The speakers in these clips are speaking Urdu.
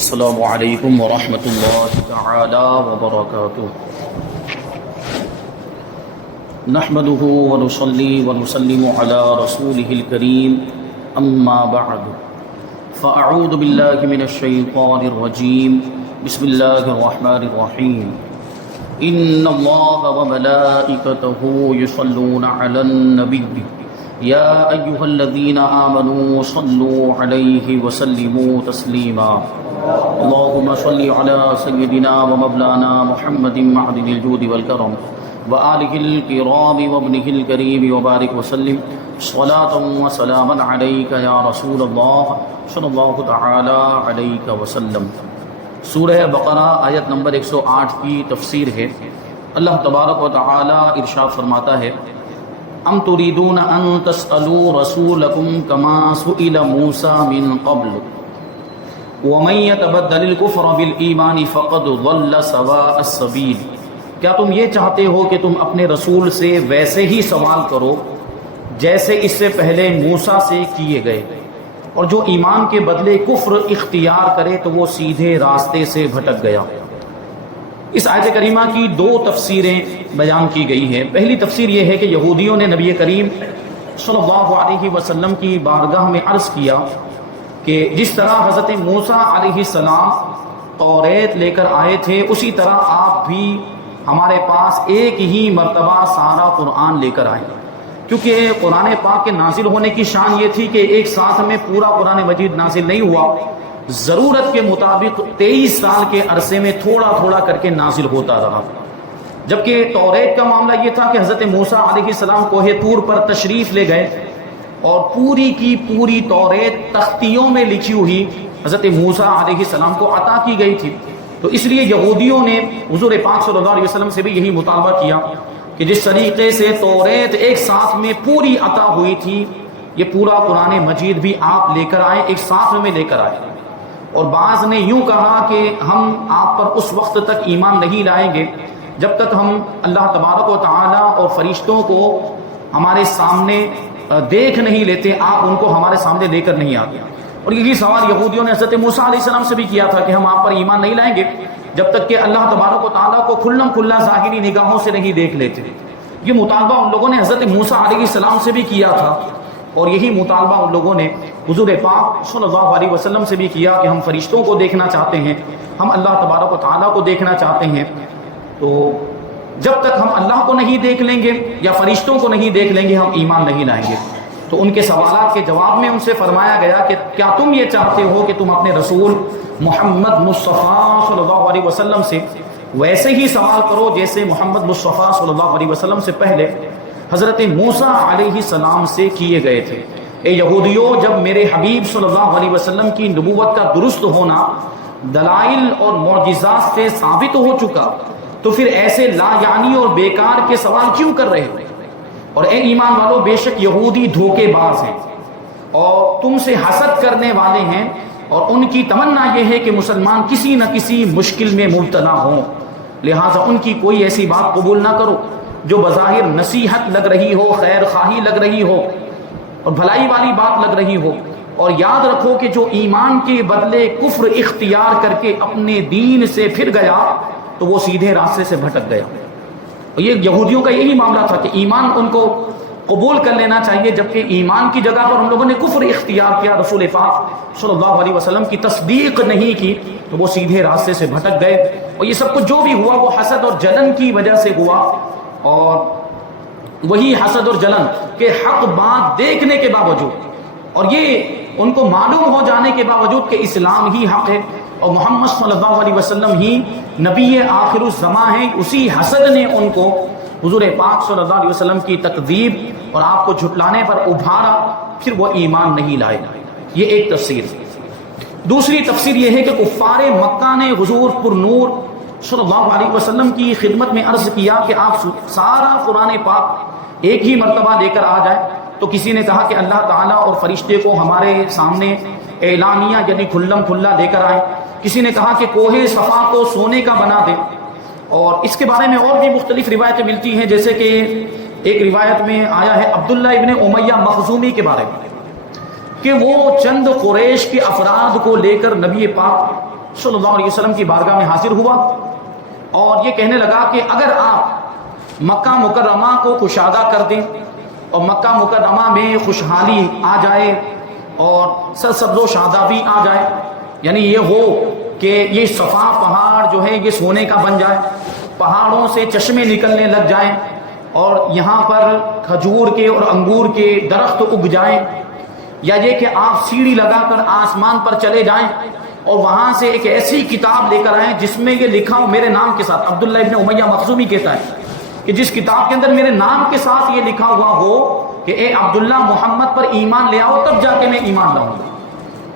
السلام علیکم ورحمۃ اللہ تعالی وبرکاتہ نحمده ونصلي ونسلم على رسوله الكريم اما بعد فاعوذ باللہ من الشیطان الرجیم بسم اللہ الرحمن الرحیم ان اللہ وملائکته یصلون علی النبی یا ایہا الذین آمنوا صلوا علیہ وسلموا تسلیما اللهم صل على سيدنا ومولانا محمد معدن الجود والكرم وآله الكرام وابنه الكريم وبارك وسلم صلاة وسلاما عليك يا رسول الله صلى الله تعالى عليك وسلم۔ سورہ بقرہ آیت نمبر 108 کی تفسیر ہے۔ اللہ تبارک و تعالی ارشاد فرماتا ہے: ام تريدون ان تسألوا رسولكم كما سئل موسى من قبل وَمَن يَتَبَدَّلِ الْكُفْرَ بِالْإِيمَانِ فَقَدْ ضَلَّ سَوَاءَ السَّبِيلِ۔ کیا تم یہ چاہتے ہو کہ تم اپنے رسول سے ویسے ہی سوال کرو جیسے اس سے پہلے موسیٰ سے کیے گئے، اور جو ایمان کے بدلے کفر اختیار کرے تو وہ سیدھے راستے سے بھٹک گیا۔ اس آیت کریمہ کی دو تفسیریں بیان کی گئی ہیں۔ پہلی تفسیر یہ ہے کہ یہودیوں نے نبی کریم صلی اللہ علیہ وسلم کی بارگاہ میں عرض کیا کہ جس طرح حضرت موسیٰ علیہ السلام توریت لے کر آئے تھے، اسی طرح آپ بھی ہمارے پاس ایک ہی مرتبہ سارا قرآن لے کر آئے، کیونکہ قرآن پاک کے نازل ہونے کی شان یہ تھی کہ ایک ساتھ میں پورا قرآن مجید نازل نہیں ہوا، ضرورت کے مطابق 23 سال کے عرصے میں تھوڑا تھوڑا کر کے نازل ہوتا رہا۔ جبکہ توریت کا معاملہ یہ تھا کہ حضرت موسیٰ علیہ السلام کوہ طور پر تشریف لے گئے اور پوری کی پوری توریت تختیوں میں لکھی ہوئی حضرت موسیٰ علیہ السلام کو عطا کی گئی تھی۔ تو اس لیے یہودیوں نے حضور پاک صلی اللہ علیہ وسلم سے بھی یہی مطالبہ کیا کہ جس طریقے سے توریت ایک ساتھ میں پوری عطا ہوئی تھی، یہ پورا قرآن مجید بھی آپ لے کر آئے، ایک ساتھ میں لے کر آئے۔ اور بعض نے یوں کہا کہ ہم آپ پر اس وقت تک ایمان نہیں لائیں گے جب تک ہم اللہ تبارک و تعالی اور فرشتوں کو ہمارے سامنے دیکھ نہیں لیتے، آپ ان کو ہمارے سامنے لے کر نہیں آتے۔ اور یہی سوال یہودیوں نے حضرت موسیٰ علیہ السلام سے بھی کیا تھا کہ ہم آپ پر ایمان نہیں لائیں گے جب تک کہ اللہ تبارک و تعالیٰ کو کھلم کھلا ظاہری نگاہوں سے نہیں دیکھ لیتے۔ یہ مطالبہ ان لوگوں نے حضرت موسیٰ علیہ السلام سے بھی کیا تھا، اور یہی مطالبہ ان لوگوں نے حضور پاک صلی اللہ علیہ وسلم سے بھی کیا کہ ہم فرشتوں کو دیکھنا چاہتے ہیں، ہم اللہ تبارک و تعالیٰ کو دیکھنا چاہتے ہیں۔ تو جب تک ہم اللہ کو نہیں دیکھ لیں گے یا فرشتوں کو نہیں دیکھ لیں گے، ہم ایمان نہیں لائیں گے۔ تو ان کے سوالات کے جواب میں ان سے فرمایا گیا کہ کیا تم یہ چاہتے ہو کہ تم اپنے رسول محمد مصطفیٰ صلی اللہ علیہ وسلم سے ویسے ہی سوال کرو جیسے محمد مصطفیٰ صلی اللہ علیہ وسلم سے پہلے حضرت موسیٰ علیہ السلام سے کیے گئے تھے؟ اے یہودیوں، جب میرے حبیب صلی اللہ علیہ وسلم کی نبوت کا درست ہونا دلائل اور معجزات سے ثابت ہو چکا تو پھر ایسے لا یعنی اور بیکار کے سوال کیوں کر رہے ہو؟ اور اے ایمان والو، بے شک یہودی دھوکے باز ہیں اور تم سے حسد کرنے والے ہیں، اور ان کی تمنا یہ ہے کہ مسلمان کسی نہ کسی مشکل میں مبتلا ہوں، لہٰذا ان کی کوئی ایسی بات قبول نہ کرو جو بظاہر نصیحت لگ رہی ہو، خیر خواہی لگ رہی ہو اور بھلائی والی بات لگ رہی ہو۔ اور یاد رکھو کہ جو ایمان کے بدلے کفر اختیار کر کے اپنے دین سے پھر گیا تو وہ سیدھے راستے سے بھٹک گیا۔ یہ یہودیوں کا یہی معاملہ تھا کہ ایمان ان کو قبول کر لینا چاہیے، جبکہ ایمان کی جگہ پر ان لوگوں نے کفر اختیار کیا، رسول پاک صلی اللہ علیہ وسلم کی تصدیق نہیں کی تو وہ سیدھے راستے سے بھٹک گئے۔ اور یہ سب کچھ جو بھی ہوا وہ حسد اور جلن کی وجہ سے ہوا، اور وہی حسد اور جلن کہ حق بات دیکھنے کے باوجود اور یہ ان کو معلوم ہو جانے کے باوجود کہ اسلام ہی حق ہے اور محمد صلی اللہ علیہ وسلم ہی نبی آخر الزماں ہیں، اسی حسد نے ان کو حضور پاک صلی اللہ علیہ وسلم کی تکذیب اور آپ کو جھٹلانے پر ابھارا، پھر وہ ایمان نہیں لائے۔ یہ ایک تفسیر۔ دوسری تفسیر یہ ہے کہ کفار مکہ نے حضور پر نور صلی اللہ علیہ وسلم کی خدمت میں عرض کیا کہ آپ سارا قرآن پاک ایک ہی مرتبہ لے کر آ جائیں، تو کسی نے کہا کہ اللہ تعالیٰ اور فرشتے کو ہمارے سامنے اعلانیہ یعنی کھلم کھلا لے کر آئیں، کسی نے کہا کہ کوہ صفا کو سونے کا بنا دیں۔ اور اس کے بارے میں اور بھی مختلف روایتیں ملتی ہیں، جیسے کہ ایک روایت میں آیا ہے عبداللہ ابن امیہ مخزومی کے بارے میں کہ وہ چند قریش کے افراد کو لے کر نبی پاک صلی اللہ علیہ وسلم کی بارگاہ میں حاضر ہوا اور یہ کہنے لگا کہ اگر آپ مکہ مکرمہ کو کشادہ کر دیں اور مکہ مکرمہ میں خوشحالی آ جائے اور سرسبز و شادابی آ جائے، یعنی یہ ہو کہ یہ صفا پہاڑ جو ہے یہ سونے کا بن جائے، پہاڑوں سے چشمے نکلنے لگ جائیں اور یہاں پر کھجور کے اور انگور کے درخت اگ جائیں، یا یہ کہ آپ سیڑھی لگا کر آسمان پر چلے جائیں اور وہاں سے ایک ایسی کتاب لے کر آئیں جس میں یہ لکھا ہو میرے نام کے ساتھ. عبداللہ ابن امیہ مخزومی کہتا ہے کہ جس کتاب کے اندر میرے نام کے ساتھ یہ لکھا ہوا ہو کہ اے عبداللہ محمد پر ایمان لے آؤ تب جا کے میں ایمان لاؤں گا.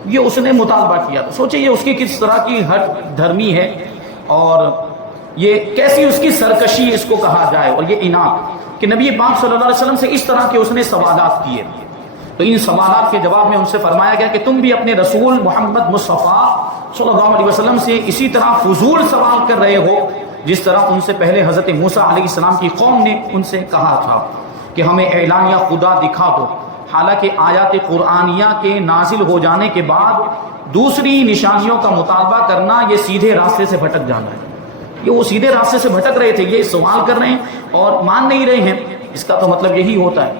یہ اس نے مطالبہ کیا. تو سوچے یہ اس کی کس طرح کی ہٹ دھرمی ہے اور یہ کیسی اس کی سرکشی اس کو کہا جائے، اور یہ انعام کہ نبی پاک صلی اللہ علیہ وسلم سے اس طرح کے اس نے سوالات کیے. تو ان سوالات کے جواب میں ان سے فرمایا گیا کہ تم بھی اپنے رسول محمد مصطفیٰ صلی اللہ علیہ وسلم سے اسی طرح فضول سوال کر رہے ہو جس طرح ان سے پہلے حضرت موسیٰ علیہ السلام کی قوم نے ان سے کہا تھا کہ ہمیں اعلانیہ خدا دکھا دو. حالانکہ آیات قرآنیہ کے نازل ہو جانے کے بعد دوسری نشانیوں کا مطالبہ کرنا یہ سیدھے راستے سے بھٹک جانا ہے. یہ وہ سیدھے راستے سے بھٹک رہے تھے، یہ سوال کر رہے ہیں اور مان نہیں رہے ہیں. اس کا تو مطلب یہی ہوتا ہے.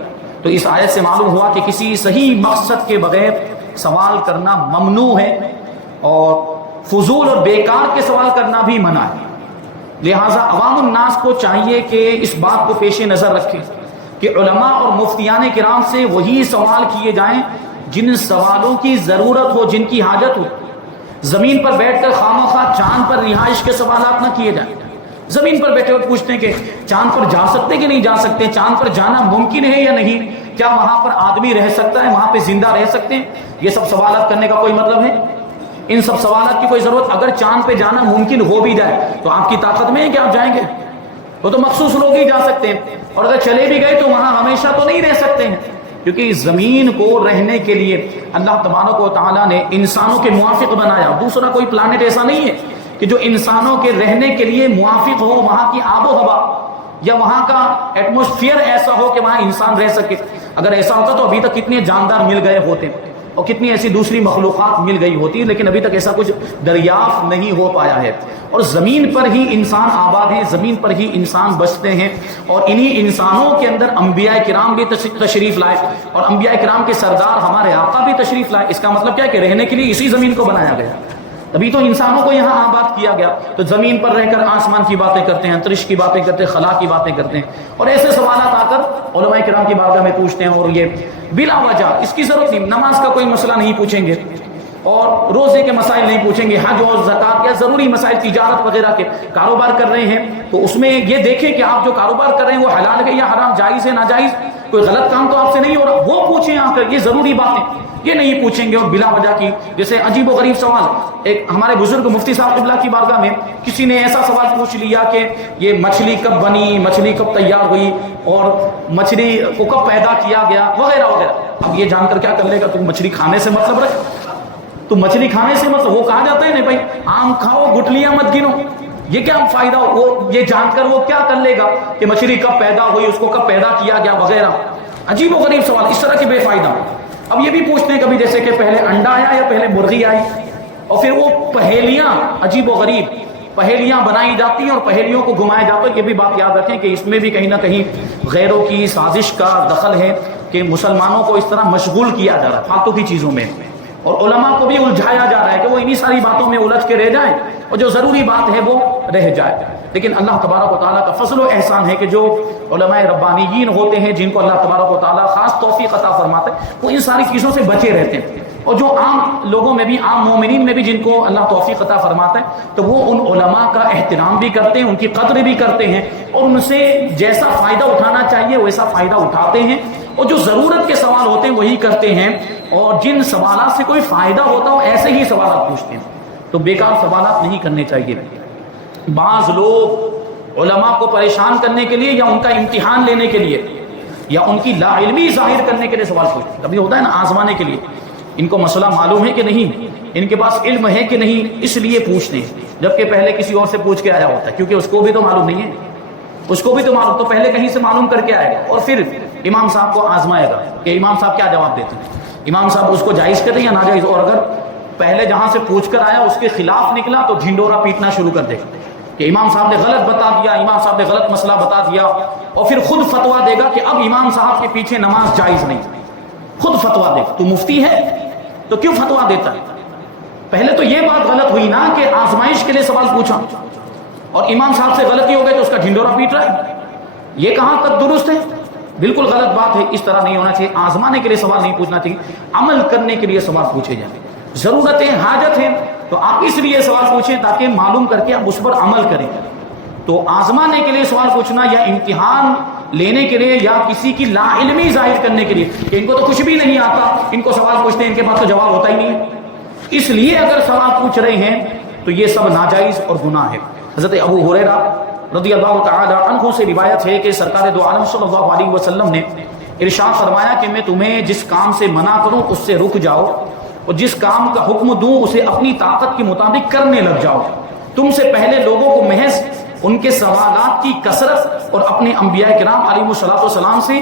تو اس آیت سے معلوم ہوا کہ کسی صحیح مقصد کے بغیر سوال کرنا ممنوع ہے اور فضول اور بیکار کے سوال کرنا بھی منع ہے. لہٰذا عوام الناس کو چاہیے کہ اس بات کو پیش نظر رکھیں کہ علماء اور مفتیان کرام سے وہی سوال کیے جائیں جن سوالوں کی ضرورت ہو، جن کی حاجت ہو. زمین پر بیٹھ کر خامخواہ چاند پر رہائش کے سوالات نہ کیے جائیں. زمین پر بیٹھے ہوئے پوچھتے ہیں کہ چاند پر جا سکتے کہ نہیں جا سکتے، چاند پر جانا ممکن ہے یا نہیں، کیا وہاں پر آدمی رہ سکتا ہے، وہاں پہ زندہ رہ سکتے ہیں. یہ سب سوالات کرنے کا کوئی مطلب ہے؟ ان سب سوالات کی کوئی ضرورت؟ اگر چاند پہ جانا ممکن ہو بھی جائے تو آپ کی طاقت میں ہے کہ آپ جائیں گے؟ وہ تو مخصوص لوگ ہی جا سکتے ہیں، اور اگر چلے بھی گئے تو وہاں ہمیشہ تو نہیں رہ سکتے ہیں، کیونکہ زمین کو رہنے کے لیے اللہ تبارک و تعالیٰ نے انسانوں کے موافق بنایا. دوسرا کوئی پلانٹ ایسا نہیں ہے کہ جو انسانوں کے رہنے کے لیے موافق ہو، وہاں کی آب و ہوا یا وہاں کا ایٹماسفیئر ایسا ہو کہ وہاں انسان رہ سکے. اگر ایسا ہوتا تو ابھی تک کتنے جاندار مل گئے ہوتے اور کتنی ایسی دوسری مخلوقات مل گئی ہوتی، لیکن ابھی تک ایسا کچھ دریافت نہیں ہو پایا ہے. اور زمین پر ہی انسان آباد ہیں، زمین پر ہی انسان بستے ہیں، اور انہی انسانوں کے اندر انبیاء کرام بھی تشریف لائے اور انبیاء کرام کے سردار ہمارے آقا بھی تشریف لائے. اس کا مطلب کیا ہے کہ رہنے کے لیے اسی زمین کو بنایا گیا، تبھی تو انسانوں کو یہاں آباد کیا گیا. تو زمین پر رہ کر آسمان کی باتیں کرتے ہیں، انترش کی باتیں کرتے ہیں، خلا کی باتیں کرتے ہیں، اور ایسے سوالات آ کر علماء کرام کی بارگاہ میں پوچھتے ہیں، اور یہ بلا وجہ اس کی ضرورت نہیں. نماز کا کوئی مسئلہ نہیں پوچھیں گے اور روزے کے مسائل نہیں پوچھیں گے، حج اور زکوٰۃ یا ضروری مسائل تجارت وغیرہ کے. کاروبار کر رہے ہیں تو اس میں یہ دیکھیں کہ آپ جو کاروبار کر رہے ہیں وہ حلال ہے یا حرام، جائز ہے ناجائز، کوئی غلط کام تو آپ سے نہیں ہو رہا، وہ پوچھیں آ کر. یہ ضروری باتیں یہ نہیں پوچھیں گے اور بلا وجہ کی. جیسے عجیب و غریب سوال، ایک ہمارے بزرگ مفتی صاحب قبلہ کی بارگاہ میں کسی نے ایسا سوال پوچھ لیا کہ یہ مچھلی کب بنی، مچھلی کب تیار ہوئی، اور مچھلی کو کب پیدا کیا گیا، وغیرہ وغیرہ. اب یہ جان کر کیا کر لے گا، تم مچھلی کھانے سے مطلب رکھ، تو مچھلی کھانے سے مطلب، وہ کہا جاتا ہے نا بھائی آم کھاؤ گٹلیاں مت گنو، یہ کیا فائدہ ہو؟ وہ یہ جان کر وہ کیا کر لے گا کہ مچھلی کب پیدا ہوئی، اس کو کب پیدا کیا گیا وغیرہ. عجیب و غریب سوال اس طرح کے بے فائدہ. اب یہ بھی پوچھتے ہیں کبھی جیسے کہ پہلے انڈا آیا یا پہلے مرغی آئی، اور پھر وہ پہیلیاں عجیب و غریب پہیلیاں بنائی جاتی ہیں اور پہیلیوں کو گھمایا جاتا ہے. یہ بھی بات یاد رکھیں کہ اس میں بھی کہیں نہ کہیں غیروں کی سازش کا دخل ہے کہ مسلمانوں کو اس طرح مشغول کیا جا رہا ہے فالتو کی چیزوں میں، اور علماء کو بھی الجھایا جا رہا ہے کہ وہ انہی ساری باتوں میں الجھ کے رہ جائیں اور جو ضروری بات ہے وہ رہ جائے. لیکن اللہ تبارک و تعالیٰ کا فضل و احسان ہے کہ جو علماء ربانیین ہوتے ہیں جن کو اللہ تبارک و تعالیٰ خاص توفیق عطا فرماتا ہے، وہ ان ساری چیزوں سے بچے رہتے ہیں. اور جو عام لوگوں میں بھی، عام مومنین میں بھی جن کو اللہ توفیق عطا فرماتا ہے، تو وہ ان علماء کا احترام بھی کرتے ہیں، ان کی قدر بھی کرتے ہیں، اور ان سے جیسا فائدہ اٹھانا چاہیے ویسا فائدہ اٹھاتے ہیں، اور جو ضرورت کے سوال ہوتے ہیں وہی کرتے ہیں، اور جن سوالات سے کوئی فائدہ ہوتا ہو ایسے ہی سوالات پوچھتے ہیں. تو بیکار سوالات نہیں کرنے چاہیے. بعض لوگ علماء کو پریشان کرنے کے لیے یا ان کا امتحان لینے کے لیے یا ان کی لا علمی ظاہر کرنے کے لیے سوال پوچھتے ہیں. کبھی ہوتا ہے نا آزمانے کے لیے، ان کو مسئلہ معلوم ہے کہ نہیں، ان کے پاس علم ہے کہ نہیں، اس لیے پوچھتے ہیں، جبکہ پہلے کسی اور سے پوچھ کے آیا ہوتا ہے، کیونکہ اس کو بھی تو معلوم نہیں ہے، اس کو بھی تو معلوم، تو پہلے کہیں سے معلوم کر کے آئے گا اور پھر امام صاحب کو آزمائے گا کہ امام صاحب کیا جواب دیتے ہیں، امام صاحب اس کو جائز کرتے ہیں یا ناجائز. اور اگر پہلے جہاں سے پوچھ کر آیا اس کے خلاف نکلا تو ڈھنڈورا پیٹنا شروع کر دے گا کہ امام صاحب نے غلط بتا دیا، امام صاحب نے غلط مسئلہ بتا دیا، اور پھر خود فتویٰ دے گا کہ اب امام صاحب کے پیچھے نماز جائز نہیں، خود فتویٰ دے گا۔ تو مفتی ہے تو کیوں فتویٰ دیتا ہے؟ پہلے تو یہ بات غلط ہوئی نا کہ آزمائش کے لیے سوال پوچھا اور امام صاحب سے غلطی ہو گئی تو اس کا ڈھنڈورا پیٹ رہا ہے، یہ کہاں تک درست ہے؟ بالکل غلط بات ہے، اس طرح نہیں ہونا چاہیے۔ آزمانے کے لیے سوال نہیں پوچھنا چاہیے، عمل کرنے کے لیے سوال پوچھے جائیں۔ ضرورت ہے، حاجت ہے تو آپ اس لیے سوال پوچھیں تاکہ معلوم کر کے آپ اس پر عمل کریں۔ تو آزمانے کے لیے سوال پوچھنا یا امتحان لینے کے لیے یا کسی کی لا علمی ظاہر کرنے کے لیے کہ ان کو تو کچھ بھی نہیں آتا، ان کو سوال پوچھتے ہیں ان کے پاس تو جواب ہوتا ہی نہیں ہے، اس لیے اگر سوال پوچھ رہے ہیں تو یہ سب ناجائز اور گناہ ہے۔ حضرت ابو ہریرہ رضی اللہ تعالی عنہ سے روایت ہے کہ سرکار دو عالم صلی اللہ علیہ وسلم نے ارشاد فرمایا کہ میں تمہیں جس کام سے منع کروں اس سے رک جاؤ، اور جس کام کا حکم دوں اسے اپنی طاقت کے مطابق کرنے لگ جاؤ۔ تم سے پہلے لوگوں کو محض ان کے سوالات کی کثرت اور اپنے انبیاء کرام علیہ الصلوۃ والسلام سے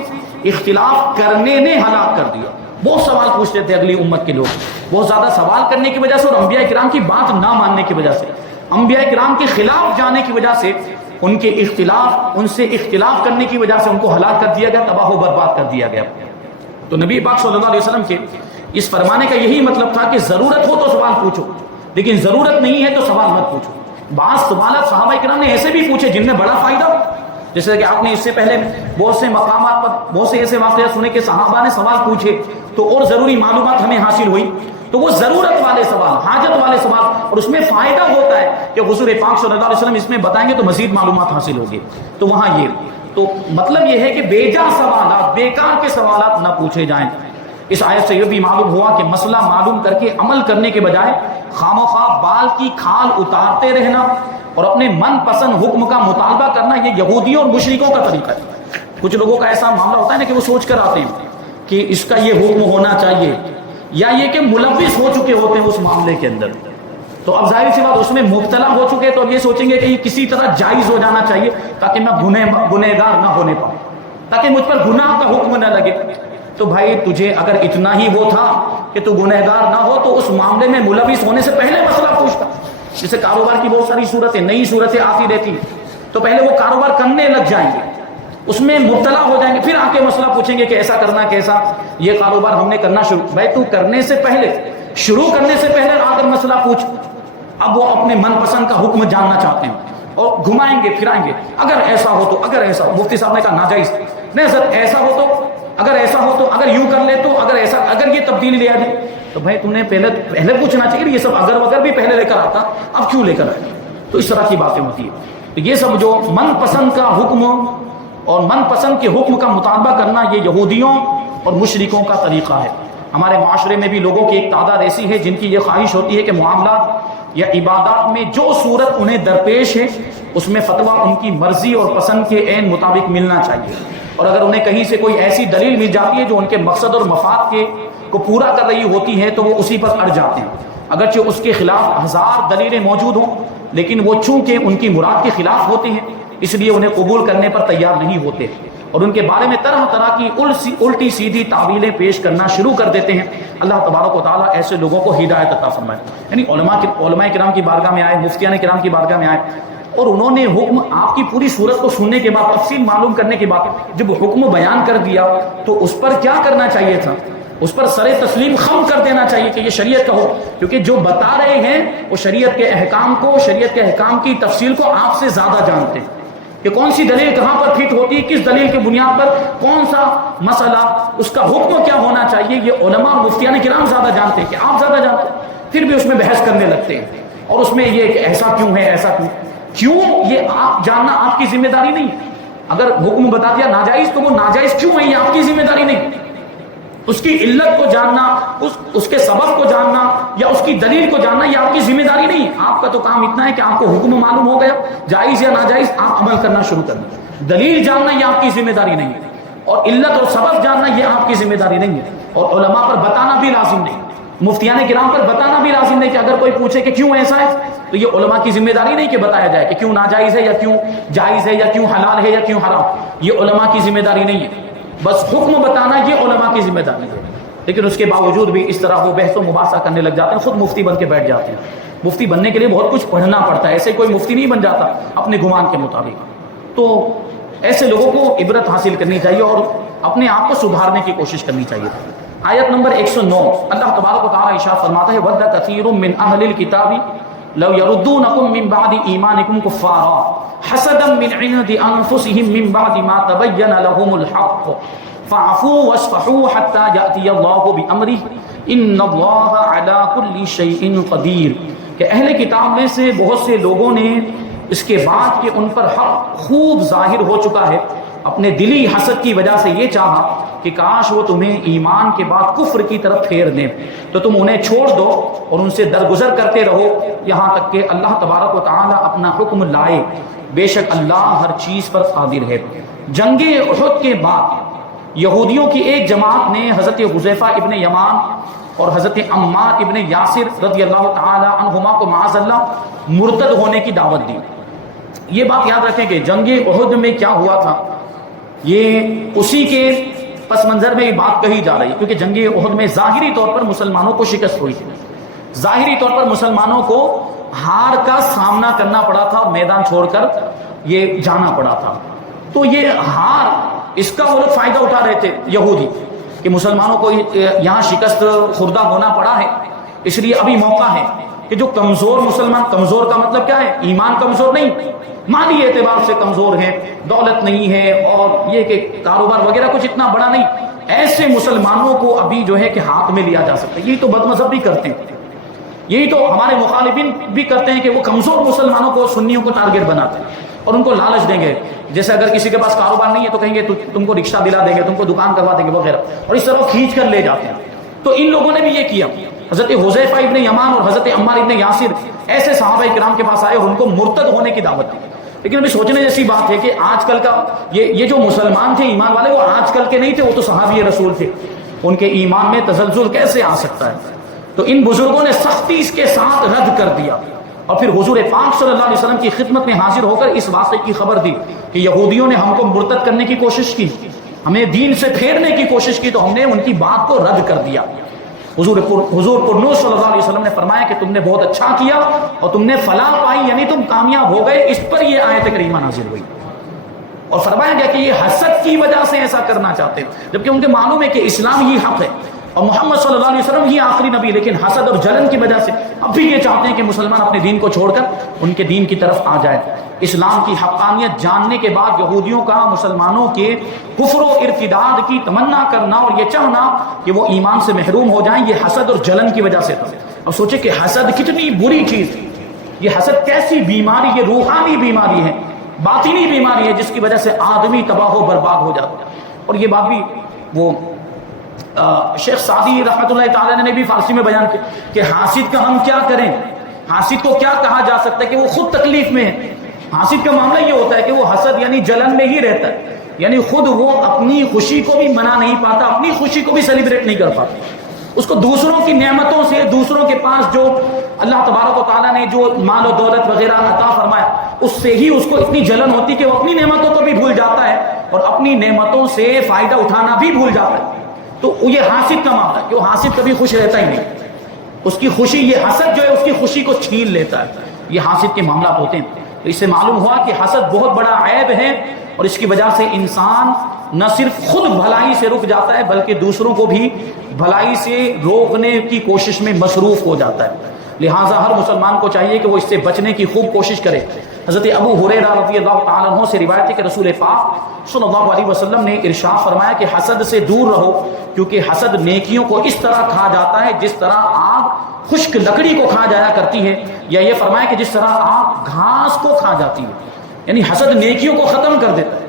اختلاف کرنے نے ہلاک کر دیا۔ بہت سوال پوچھتے تھے اگلی امت کے لوگ، بہت زیادہ سوال کرنے کی وجہ سے اور انبیاء کرام کی بات نہ ماننے کی وجہ سے، انبیاء کرام کے خلاف جانے کی وجہ سے، ان کے اختلاف، ان سے اختلاف کرنے کی وجہ سے ان کو ہلاک کر دیا گیا، تباہ و برباد کر دیا گیا۔ تو نبی پاک صلی اللہ علیہ وسلم کے اس فرمانے کا یہی مطلب تھا کہ ضرورت ہو تو سوال پوچھو، لیکن ضرورت نہیں ہے تو سوال مت پوچھو۔ بعض سوالات صحابہ کرام نے ایسے بھی پوچھے جن میں بڑا فائدہ ہو، جیسے کہ آپ نے اس سے پہلے بہت سے مقامات پر بہت سے ایسے واقعات سنے کہ صحابہ نے سوال پوچھے تو اور ضروری معلومات ہمیں حاصل ہوئی، تو وہ ضرورت والے سوال، حاجت والے سوال، اور اس میں فائدہ ہوتا ہے کہ حضور پاک صلی اللہ علیہ وسلم اس میں بتائیں گے تو مزید معلومات حاصل ہوگی، تو وہاں یہ تو مطلب یہ ہے کہ بیجا سوالات، بیکار کے سوالات نہ پوچھے جائیں۔ اس آیت سے یہ بھی معلوم ہوا کہ مسئلہ معلوم کر کے عمل کرنے کے بجائے خواہ مخواہ بال کی کھال اتارتے رہنا اور اپنے من پسند حکم کا مطالبہ کرنا، یہ یہودیوں اور مشرکوں کا طریقہ ہے۔ کچھ لوگوں کا ایسا معاملہ ہوتا ہے نا کہ وہ سوچ کر آتے ہیں کہ اس کا یہ حکم ہونا چاہیے، یا یہ کہ ملوث ہو چکے ہوتے ہیں اس معاملے کے اندر، تو اب ظاہر سی بات اس میں مبتلا ہو چکے تو اب یہ سوچیں گے کہ یہ کسی طرح جائز ہو جانا چاہیے تاکہ میں گنہگار نہ ہونے پاؤں، تاکہ مجھ پر گناہ کا حکم نہ لگے۔ تو بھائی تجھے اگر اتنا ہی وہ تھا کہ تو گنہگار نہ ہو تو اس معاملے میں ملوث ہونے سے پہلے مسئلہ پوچھتا۔ جیسے کاروبار کی بہت ساری صورتیں، نئی صورتیں آتی رہتی، تو پہلے وہ کاروبار کرنے لگ جائیں گے، اس میں مبتلا ہو جائیں گے، پھر آ کے مسئلہ پوچھیں گے کہ ایسا کرنا کیسا، یہ کاروبار ہم نے کرنا شروع۔ بھائی تو کرنے سے پہلے، شروع کرنے سے پہلے آ کر مسئلہ پوچھ۔ اب وہ اپنے من پسند کا حکم جاننا چاہتے ہیں اور گھمائیں گے پھرائیں گے، اگر ایسا ہو تو، اگر ایسا ہو، مفتی صاحب نے کہا ناجائز نہیں سر، ایسا ہو تو، اگر ایسا ہو تو، اگر یوں کر لے تو، اگر ایسا، اگر یہ تبدیلی لے آ جائے تو بھائی تم نے پہلے پوچھنا چاہیے، یہ سب اگر وگر بھی پہلے لے کر آتا، اب کیوں لے کر آئے؟ تو اس طرح کی باتیں ہوتی ہیں۔ تو یہ سب جو من پسند کا حکم اور من پسند کے حکم کا مطالبہ کرنا، یہ یہودیوں اور مشرکوں کا طریقہ ہے۔ ہمارے معاشرے میں بھی لوگوں کی ایک تعداد ایسی ہے جن کی یہ خواہش ہوتی ہے کہ معاملات یا عبادات میں جو صورت انہیں درپیش ہے اس میں فتویٰ ان کی مرضی اور پسند کے عین مطابق ملنا چاہیے، اور اگر انہیں کہیں سے کوئی ایسی دلیل مل جاتی ہے جو ان کے مقصد اور مفاد کے کو پورا کر رہی ہوتی ہے تو وہ اسی پر اڑ جاتے ہیں، اگرچہ اس کے خلاف ہزار دلیلیں موجود ہوں، لیکن وہ چونکہ ان کی مراد کے خلاف ہوتے ہیں اس لیے انہیں قبول کرنے پر تیار نہیں ہوتے، اور ان کے بارے میں طرح طرح کی الٹی سیدھی تعویلیں پیش کرنا شروع کر دیتے ہیں۔ اللہ تبارک و تعالیٰ ایسے لوگوں کو ہدایت عطا فرمائے۔ یعنی علماء کرام کی بارگاہ میں آئے، مفتیان کرام کی بارگاہ میں آئے، اور انہوں نے حکم آپ کی پوری صورت کو سننے کے بعد، تفصیل معلوم کرنے کے بعد جب حکم بیان کر دیا تو اس پر کیا کرنا چاہیے تھا؟ اس پر سر تسلیم خم کر دینا چاہیے کہ یہ شریعت کا ہو، کیونکہ جو بتا رہے ہیں وہ شریعت کے احکام کو، شریعت کے احکام کی تفصیل کو آپ سے زیادہ جانتے ہیں کہ کون سی دلیل کہاں پر فٹ ہوتی ہے، کس دلیل کی بنیاد پر کون سا مسئلہ، اس کا حکم کیا ہونا چاہیے، یہ علماء مفتیان کرام زیادہ جانتے ہیں کہ آپ زیادہ جانتے ہیں، پھر بھی اس میں بحث کرنے لگتے ہیں، اور اس میں یہ کہ ایسا کیوں ہے، ایسا کیوں، یہ آپ جاننا آپ کی ذمہ داری نہیں۔ اگر حکم بتا دیا ناجائز تو وہ ناجائز کیوں ہے یہ آپ کی ذمہ داری نہیں، اس کی علت کو جاننا، اس کے سبب کو جاننا یا اس کی دلیل کو جاننا یہ آپ کی ذمہ داری نہیں ہے۔ آپ کا تو کام اتنا ہے کہ آپ کو حکم معلوم ہو گیا، جائز یا ناجائز، آپ عمل کرنا شروع کرنا۔ دلیل جاننا یہ آپ کی ذمہ داری نہیں ہے، اور علت اور سبب جاننا یہ آپ کی ذمہ داری نہیں ہے، اور علماء پر بتانا بھی لازم نہیں، مفتیان کرام پر بتانا بھی لازم نہیں کہ اگر کوئی پوچھے کہ کیوں ایسا ہے تو یہ علماء کی ذمہ داری نہیں کہ بتایا جائے کہ کیوں ناجائز ہے یا کیوں جائز ہے یا کیوں حلال ہے یا کیوں حرام، یہ علماء کی ذمہ داری نہیں ہے۔ بس حکم بتانا یہ علماء کی ذمہ داری ہے، لیکن اس کے باوجود بھی اس طرح وہ بحث و مباحثہ کرنے لگ جاتے ہیں، خود مفتی بن کے بیٹھ جاتے ہیں۔ مفتی بننے کے لیے بہت کچھ پڑھنا پڑتا ہے، ایسے کوئی مفتی نہیں بن جاتا اپنے گمان کے مطابق۔ تو ایسے لوگوں کو عبرت حاصل کرنی چاہیے اور اپنے آپ کو سدھارنے کی کوشش کرنی چاہیے۔ آیت نمبر 109 اللہ تبارک و تعالیٰ ارشاد فرماتا ہے وَدَّ كَثِيرٌ مِّنْ أَهْلِ الْكِتَابِ لَوْ يَرُدُّونَكُم مِّن بَعْدِ إِيمَانِكُمْ كُفَّارًا حَسَدًا مِّنْ عِندِ أَنفُسِهِم مِّن بَعْدِ مَا تَبَيَّنَ لَهُمُ الْحَقُّ فَاعْفُوا وَاصْفَحُوا حَتَّىٰ يَأْتِيَ اللَّهُ بِأَمْرِهِ إِنَّ اللَّهَ عَلَىٰ كُلِّ شَيْءٍ قَدِيرٌ کہ اہل کتاب میں سے بہت سے لوگوں نے اس کے بعد کہ ان پر حق خوب ظاہر ہو چکا ہے، اپنے دلی حسد کی وجہ سے یہ چاہا کہ کاش وہ تمہیں ایمان کے بعد کفر کی طرف پھیر دیں، تو تم انہیں چھوڑ دو اور ان سے درگزر کرتے رہو یہاں تک کہ اللہ تبارک و تعالی اپنا حکم لائے، بے شک اللہ ہر چیز پر قادر ہے۔ جنگ احد کے بعد یہودیوں کی ایک جماعت نے حضرت حذیفہ ابن یمان اور حضرت عمار ابن یاسر رضی اللہ تعالی عنہما کو معاذ اللہ مرتد ہونے کی دعوت دی۔ یہ بات یاد رکھیں کہ جنگ احد میں کیا ہوا تھا، یہ اسی کے پس منظر میں یہ بات کہی جا رہی ہے، کیونکہ جنگ احد میں ظاہری طور پر مسلمانوں کو شکست ہوئی تھی، ظاہری طور پر مسلمانوں کو ہار کا سامنا کرنا پڑا تھا، میدان چھوڑ کر یہ جانا پڑا تھا۔ تو یہ ہار اس کا وہ لوگ فائدہ اٹھا رہے تھے یہودی کہ مسلمانوں کو یہاں شکست خوردہ ہونا پڑا ہے، اس لیے ابھی موقع ہے کہ جو کمزور مسلمان، کمزور کا مطلب کیا ہے، ایمان کمزور نہیں، مالی اعتبار سے کمزور ہے، دولت نہیں ہے اور یہ کہ کاروبار وغیرہ کچھ اتنا بڑا نہیں، ایسے مسلمانوں کو ابھی جو ہے کہ ہاتھ میں لیا جا سکتا ہے۔ یہی تو بد مذہب بھی کرتے ہیں، یہی تو ہمارے مخالفین بھی کرتے ہیں کہ وہ کمزور مسلمانوں کو، سنیوں کو ٹارگٹ بناتے ہیں اور ان کو لالچ دیں گے، جیسے اگر کسی کے پاس کاروبار نہیں ہے تو کہیں گے تم کو رکشہ دلا دیں گے، تم کو دکان کروا دیں گے وغیرہ، اور اس طرح کھینچ کر لے جاتے ہیں۔ تو ان لوگوں نے بھی یہ کیا، حضرت حذیفہ ابن یمان اور حضرت عمار ابن یاسر ایسے صحابہ کرام کے پاس آئے اور ان کو مرتد ہونے کی دعوت دی۔ لیکن ابھی سوچنے جیسی بات ہے کہ آج کل کا یہ جو مسلمان تھے ایمان والے، وہ آج کل کے نہیں تھے، وہ تو صحابی رسول تھے، ان کے ایمان میں تزلزل کیسے آ سکتا ہے؟ تو ان بزرگوں نے سختی اس کے ساتھ رد کر دیا اور پھر حضور پاک صلی اللہ علیہ وسلم کی خدمت میں حاضر ہو کر اس واقعے کی خبر دی کہ یہودیوں نے ہم کو مرتد کرنے کی کوشش کی، ہمیں دین سے پھیرنے کی کوشش کی، تو ہم نے ان کی بات کو رد کر دیا۔ حضور پرنور صلی اللہ علیہ وسلم نے فرمایا کہ تم نے بہت اچھا کیا اور تم نے فلاح پائی، یعنی تم کامیاب ہو گئے۔ اس پر یہ آیت کریمہ نازل ہوئی اور فرمایا گیا کہ یہ حسد کی وجہ سے ایسا کرنا چاہتے ہیں، جبکہ ان کے معلوم ہے کہ اسلام ہی حق ہے اور محمد صلی اللہ علیہ وسلم ہی آخری نبی، لیکن حسد اور جلن کی وجہ سے اب بھی یہ چاہتے ہیں کہ مسلمان اپنے دین کو چھوڑ کر ان کے دین کی طرف آ جائے۔ اسلام کی حقانیت جاننے کے بعد یہودیوں کا مسلمانوں کے کفر و ارتداد کی تمنا کرنا اور یہ چاہنا کہ وہ ایمان سے محروم ہو جائیں، یہ حسد اور جلن کی وجہ سے تھا۔ اب سوچے کہ حسد کتنی بری چیز، یہ حسد کیسی بیماری، یہ روحانی بیماری ہے، باطنی بیماری ہے، جس کی وجہ سے آدمی تباہ و برباد ہو جاتا ہے۔ اور یہ بات بھی وہ شیخ سعدی رحمۃ اللہ تعالی نے بھی فارسی میں بیان کیا کہ حاسد کا ہم کیا کریں، حاسد کو کیا کہا جا سکتا ہے کہ وہ خود تکلیف میں ہے۔ حاسد کا معاملہ یہ ہوتا ہے کہ وہ حسد یعنی جلن میں ہی رہتا ہے، یعنی خود وہ اپنی خوشی کو بھی منا نہیں پاتا، اپنی خوشی کو بھی سیلیبریٹ نہیں کر پاتا، اس کو دوسروں کی نعمتوں سے، دوسروں کے پاس جو اللہ تبارک و تعالیٰ نے جو مال و دولت وغیرہ عطا فرمایا اس سے ہی اس کو اتنی جلن ہوتی کہ وہ اپنی نعمتوں کو بھی بھول جاتا ہے اور اپنی نعمتوں سے فائدہ اٹھانا بھی بھول جاتا ہے۔ تو یہ حاسد کا معاملہ ہے کہ وہ حاسد کبھی خوش رہتا ہی نہیں، اس کی خوشی، یہ حسد جو ہے اس کی خوشی کو چھین لیتا ہے، یہ حاسد کے معاملات ہوتے ہیں۔ تو اس سے معلوم ہوا کہ حسد بہت بڑا عیب ہے اور اس کی وجہ سے انسان نہ صرف خود بھلائی سے رک جاتا ہے بلکہ دوسروں کو بھی بھلائی سے روکنے کی کوشش میں مصروف ہو جاتا ہے۔ لہٰذا ہر مسلمان کو چاہیے کہ وہ اس سے بچنے کی خوب کوشش کرے۔ حضرت ابو ہریرہ رضی اللہ تعالیٰ عنہ سے روایت ہے کہ رسول پاک صلی اللہ علیہ وسلم نے ارشاد فرمایا کہ حسد سے دور رہو، کیونکہ حسد نیکیوں کو اس طرح کھا جاتا ہے جس طرح آگ خشک لکڑی کو کھا جایا کرتی ہے، یا یہ فرمایا کہ جس طرح آگ گھاس کو کھا جاتی ہے، یعنی حسد نیکیوں کو ختم کر دیتا ہے۔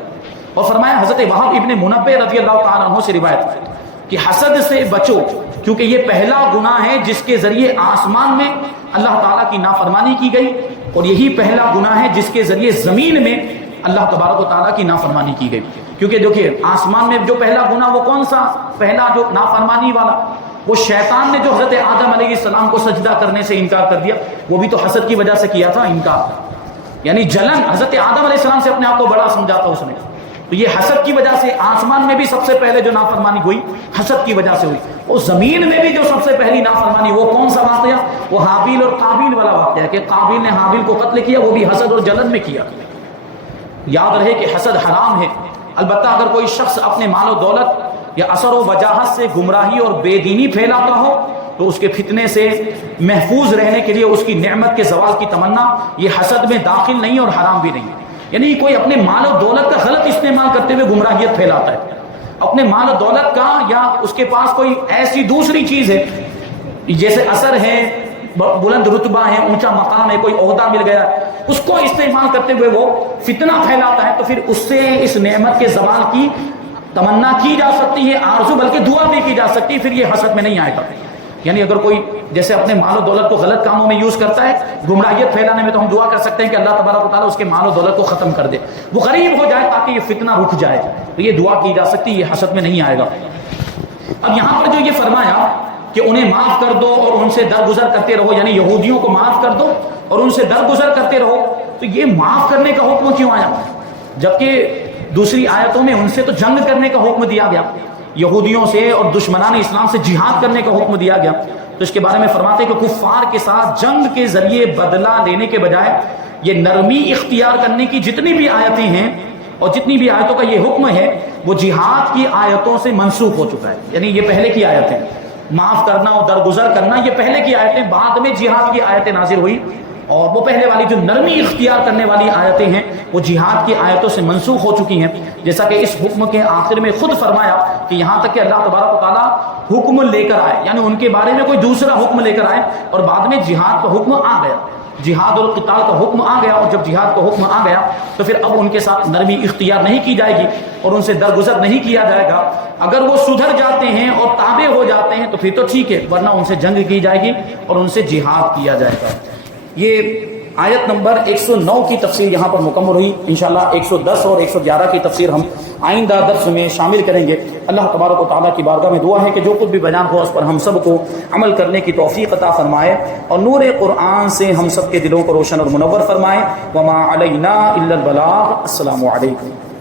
اور فرمایا حضرت وہب ابن منبہ رضی اللہ تعالیٰ عنہ سے روایت ہے کہ حسد سے بچو، کیونکہ یہ پہلا گناہ ہے جس کے ذریعے آسمان میں اللہ تعالیٰ کی نافرمانی کی گئی، اور یہی پہلا گناہ ہے جس کے ذریعے زمین میں اللہ تبارک و تعالیٰ کی نافرمانی کی گئی۔ کیونکہ دیکھیے آسمان میں جو پہلا گناہ وہ کون سا، پہلا جو نافرمانی والا، وہ شیطان نے جو حضرت آدم علیہ السلام کو سجدہ کرنے سے انکار کر دیا، وہ بھی تو حسد کی وجہ سے کیا تھا انکار، یعنی جلن، حضرت آدم علیہ السلام سے اپنے آپ کو بڑا سمجھا تھا اس نے۔ تو یہ حسد کی وجہ سے آسمان میں بھی سب سے پہلے جو نافرمانی ہوئی حسد کی وجہ سے ہوئی۔ اس زمین میں بھی جو سب سے پہلی نافرمانی وہ کون سا واقعہ؟ وہ حابیل اور قابیل والا واقعہ کہ قابیل نے حابیل کو قتل کیا، وہ بھی حسد اور جلن میں کیا۔ یاد رہے کہ حسد حرام ہے، البتہ اگر کوئی شخص اپنے مال و دولت یا اثر و وجاہت سے گمراہی اور بے دینی پھیلاتا ہو تو اس کے فتنے سے محفوظ رہنے کے لیے اس کی نعمت کے زوال کی تمنا یہ حسد میں داخل نہیں اور حرام بھی نہیں۔ یعنی کوئی اپنے مال و دولت کا غلط استعمال کرتے ہوئے گمراہیت پھیلاتا ہے، اپنے مال و دولت کا، یا اس کے پاس کوئی ایسی دوسری چیز ہے جیسے اثر ہے، بلند رتبہ ہے، اونچا مقام ہے، کوئی عہدہ مل گیا، اس کو استعمال کرتے ہوئے وہ فتنہ پھیلاتا ہے، تو پھر اس سے اس نعمت کے زوال کی تمنا کی جا سکتی ہے، آرزو بلکہ دعا بھی کی جا سکتی ہے، پھر یہ حسد میں نہیں آئے گا۔ یعنی اگر کوئی جیسے اپنے مال و دولت کو غلط کاموں میں یوز کرتا ہے، گمراہیت پھیلانے میں، تو ہم دعا کر سکتے ہیں کہ اللہ تبارک و تعالیٰ اس کے مال و دولت کو ختم کر دے، وہ غریب ہو جائے تاکہ یہ فتنہ رک جائے، تو یہ دعا کی جا سکتی ہے، یہ حسد میں نہیں آئے گا۔ اب یہاں پر جو یہ فرمایا کہ انہیں معاف کر دو اور ان سے درگزر کرتے رہو، یعنی یہودیوں کو معاف کر دو اور ان سے درگزر کرتے رہو، تو یہ معاف کرنے کا حکم کیوں آیا؟ جبکہ دوسری آیتوں میں ان سے تو جنگ کرنے کا حکم دیا گیا، یہودیوں سے اور دشمنان اسلام سے جہاد کرنے کا حکم دیا گیا۔ تو اس کے بارے میں فرماتے ہیں کہ کفار کے ساتھ جنگ کے ذریعے بدلہ لینے کے بجائے یہ نرمی اختیار کرنے کی جتنی بھی آیتیں ہیں اور جتنی بھی آیتوں کا یہ حکم ہے وہ جہاد کی آیتوں سے منسوخ ہو چکا ہے۔ یعنی یہ پہلے کی آیتیں، معاف کرنا اور درگزر کرنا یہ پہلے کی آیتیں، بعد میں جہاد کی آیتیں نازل ہوئی، اور وہ پہلے والی جو نرمی اختیار کرنے والی آیتیں ہیں وہ جہاد کی آیتوں سے منسوخ ہو چکی ہیں، جیسا کہ اس حکم کے آخر میں خود فرمایا کہ یہاں تک کہ اللہ تبارک و تعالیٰ حکم لے کر آئے، یعنی ان کے بارے میں کوئی دوسرا حکم لے کر آئے اور بعد میں جہاد کا حکم آ گیا، جہاد اور قتال کا حکم آ گیا، اور جب جہاد کا حکم آ گیا تو پھر اب ان کے ساتھ نرمی اختیار نہیں کی جائے گی اور ان سے درگزر نہیں کیا جائے گا۔ اگر وہ سدھر جاتے ہیں اور تابع ہو جاتے ہیں تو پھر تو ٹھیک ہے، ورنہ ان سے جنگ کی جائے گی اور ان سے جہاد کیا جائے گا۔ یہ آیت نمبر 109 کی تفسیر یہاں پر مکمل ہوئی۔ انشاءاللہ 110 اور 111 کی تفسیر ہم آئندہ درس میں شامل کریں گے۔ اللہ تبارک و تعالیٰ کی بارگاہ میں دعا ہے کہ جو کچھ بھی بیان ہوا اس پر ہم سب کو عمل کرنے کی توفیق عطا فرمائے اور نور قرآن سے ہم سب کے دلوں کو روشن اور منور فرمائے۔ وما علینا الا البلاغ۔ السلام علیکم۔